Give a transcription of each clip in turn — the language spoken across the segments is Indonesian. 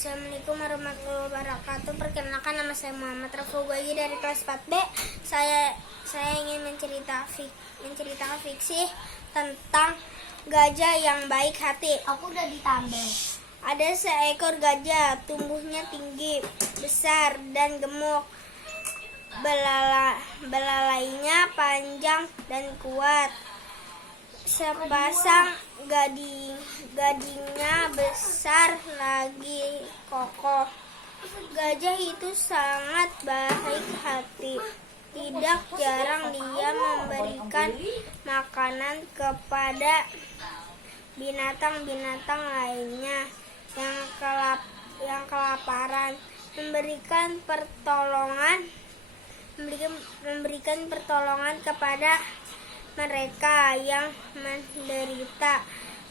Assalamualaikum warahmatullahi wabarakatuh. Perkenalkan, nama saya Muhammad Rafu Ghazi dari kelas 4B. Saya ingin menceritakan fiksi tentang gajah yang baik hati. Aku udah ditambah. Ada seekor gajah, tumbuhnya tinggi, besar, dan gemuk. Belalainya panjang dan kuat. Sepasang gadingnya besar lagi kokoh. Gajah itu sangat baik hati. Tidak jarang dia memberikan makanan kepada binatang-binatang lainnya yang kelaparan, memberikan pertolongan kepada mereka yang menderita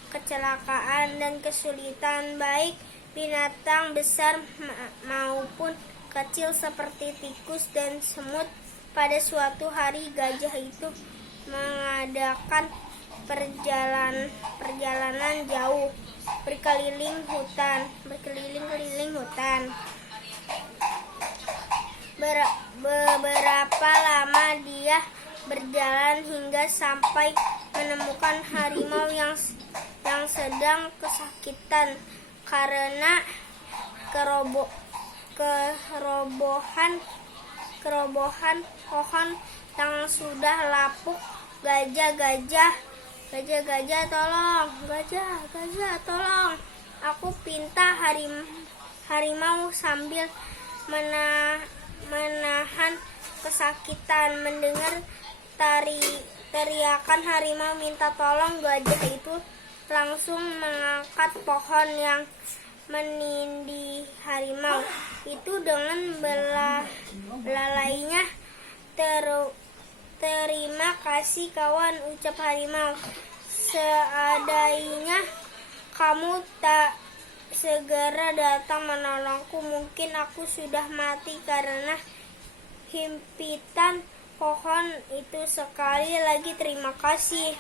kecelakaan dan kesulitan, baik binatang besar maupun kecil seperti tikus dan semut. Pada suatu hari gajah itu mengadakan perjalanan jauh berkeliling hutan. Beberapa lama dia berjalan hingga sampai menemukan harimau yang sedang kesakitan karena kerobohan pohon yang sudah lapuk. Gajah, tolong, aku pinta, harimau sambil menahan kesakitan. Mendengar teriakan harimau minta tolong, gajah itu langsung mengangkat pohon yang menindih harimau itu dengan belalainya. Terima kasih kawan, ucap harimau. Seandainya kamu tak segera datang menolongku, mungkin aku sudah mati karena himpitan pohon itu. Sekali lagi terima kasih.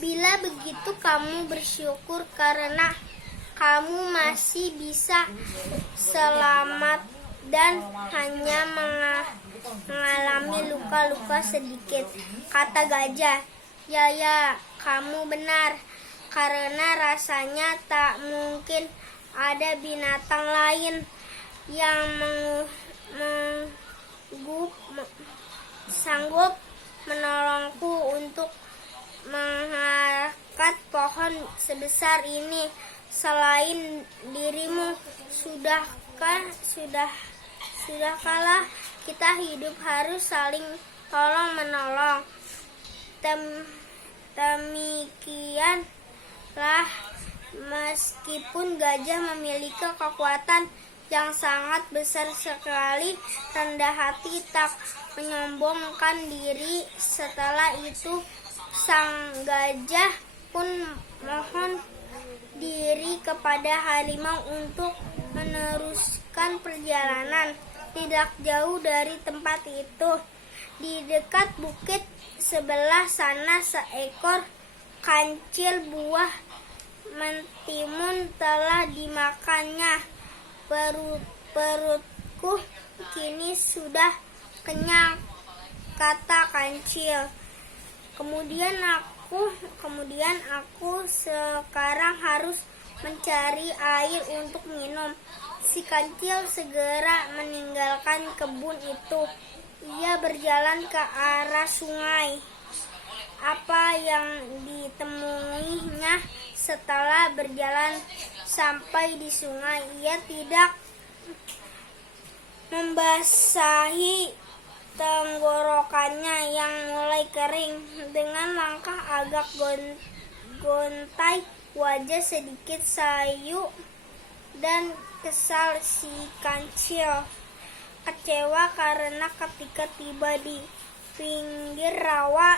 Bila begitu kamu bersyukur karena kamu masih bisa selamat dan hanya mengalami luka-luka sedikit, kata gajah. Ya, kamu benar, karena rasanya tak mungkin ada binatang lain yang sanggup menolongku untuk mengangkat pohon sebesar ini selain dirimu. Sudahkala kita hidup harus saling tolong menolong. Demikianlah, meskipun gajah memiliki kekuatan yang sangat besar sekali, rendah hati, tak menyombongkan diri. Setelah itu sang gajah pun mohon diri kepada harimau untuk meneruskan perjalanan. Tidak jauh dari tempat itu, di dekat bukit sebelah sana, seekor kancil buah mentimun telah dimakannya. Perutku kini sudah kenyang, kata kancil. Kemudian aku sekarang harus mencari air untuk minum. Si kancil segera meninggalkan kebun itu. Ia berjalan ke arah sungai. Apa yang ditemuinya setelah berjalan sampai di sungai? Ia tidak membasahi tenggorokannya yang mulai kering. Dengan langkah agak gontai, wajah sedikit sayu dan kesal, si kancil kecewa karena ketika tiba di pinggir rawa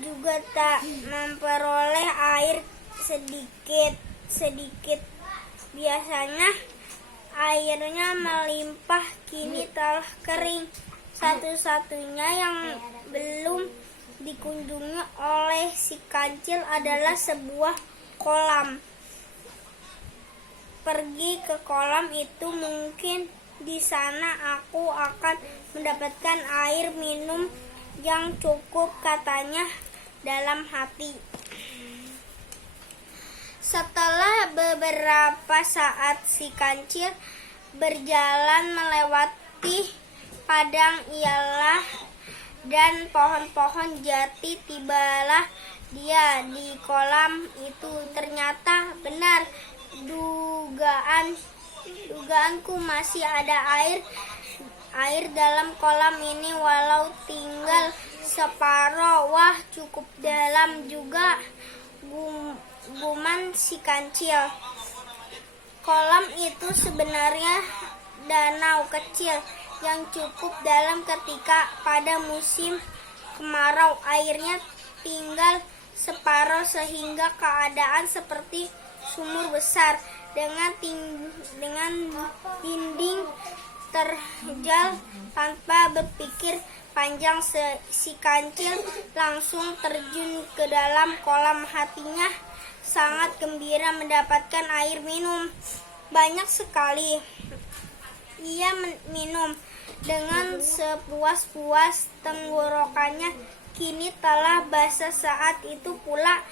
juga tak memperoleh air sedikit. Biasanya airnya melimpah, kini telah kering. Satu-satunya yang belum dikunjungi oleh si kancil adalah sebuah kolam. Pergi ke kolam itu, mungkin di sana aku akan mendapatkan air minum yang cukup, katanya dalam hati. Setelah beberapa saat si kancil berjalan melewati padang ialah dan pohon-pohon jati, tibalah dia di kolam itu. Ternyata benar dugaanku, masih ada air dalam kolam ini walau tinggal separoh. Wah, cukup dalam juga, guman si kancil. Kolam itu sebenarnya danau kecil yang cukup dalam ketika pada musim kemarau airnya tinggal separoh, sehingga keadaan seperti sumur besar dengan dinding terjal. Tanpa berpikir panjang, si kancil langsung terjun ke dalam kolam. Hatinya sangat gembira mendapatkan air minum banyak sekali. Ia minum dengan sepuas-puas, tenggorokannya kini telah basah. Saat itu pula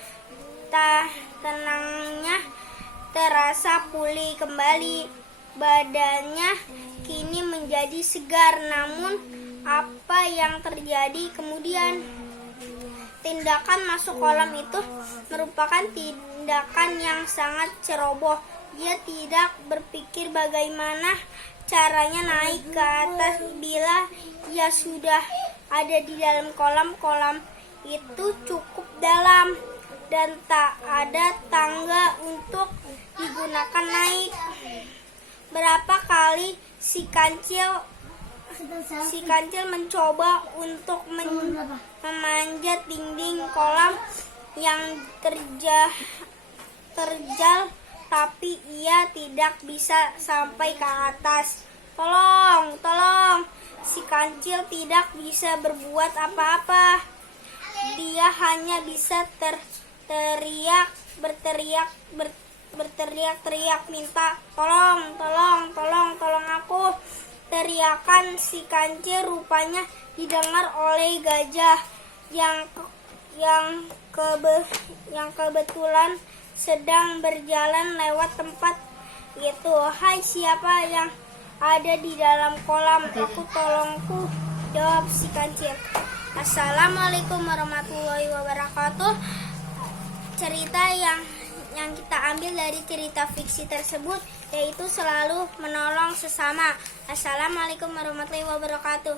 tenangnya terasa pulih kembali. Badannya kini menjadi segar. Namun apa yang terjadi kemudian? Tindakan masuk kolam itu merupakan tindakan yang sangat ceroboh. Dia tidak berpikir bagaimana caranya naik ke atas. Bila ia sudah ada di dalam kolam, kolam itu cukup dalam dan tak ada tangga untuk digunakan naik. Berapa kali si kancil mencoba untuk memanjat dinding kolam yang terjal, tapi ia tidak bisa sampai ke atas. Tolong, si kancil tidak bisa berbuat apa-apa. Dia hanya bisa berteriak minta tolong aku. Teriakan si kancil rupanya didengar oleh gajah yang kebetulan sedang berjalan lewat tempat itu. Hai, siapa yang ada di dalam kolam? Aku, tolongku, jawab si kancil. Assalamualaikum warahmatullahi wabarakatuh. Cerita yang kita ambil dari cerita fiksi tersebut yaitu selalu menolong sesama. Assalamualaikum warahmatullahi wabarakatuh.